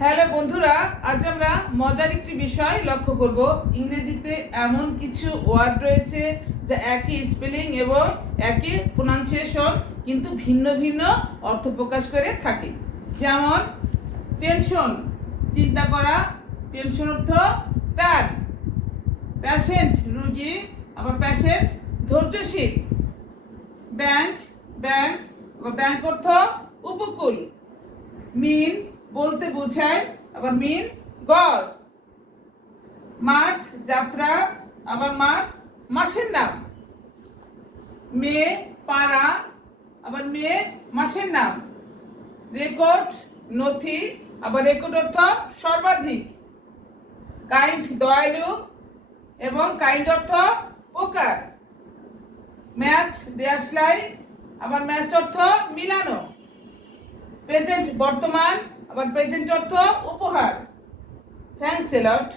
Hello বন্ধুরা, আজ আমরা মজার একটি বিষয় লক্ষ্য করব। ইংরেজিতে এমন কিছু ওয়ার্ড রয়েছে যা একই স্পেলিং এবং একই প্রোনাউন্সিয়েশন কিন্তু ভিন্ন ভিন্ন অর্থ প্রকাশ করে থাকে। যেমন টেনশন, চিন্তা করা, টেনশন অর্থ টান। প্যাশেন্ট, রোগী, আবার প্যাশেন্ট ধৈর্যশীল। ব্যাংক, ব্যাংক, আবার ব্যাংক অর্থ উপকূল। মিন বলতে বোঝায়, আবার মিন গড়। মার্চ যাত্রা, আবার মার্চ মাসের নাম। মে পাড়া, আবার মে মাসের নাম। রেকর্ড নথি, আবার রেকর্ড অর্থ সর্বাধিক। কাইন্ড দয়ালু এবং কাইন্ড অর্থ প্রকার। ম্যাচ দেশলাই, আবার ম্যাচ অর্থ মিলানো। প্রেজেন্ট বর্তমান, আবার প্রেজেন্ট অর্থ উপহার। Thanks a lot.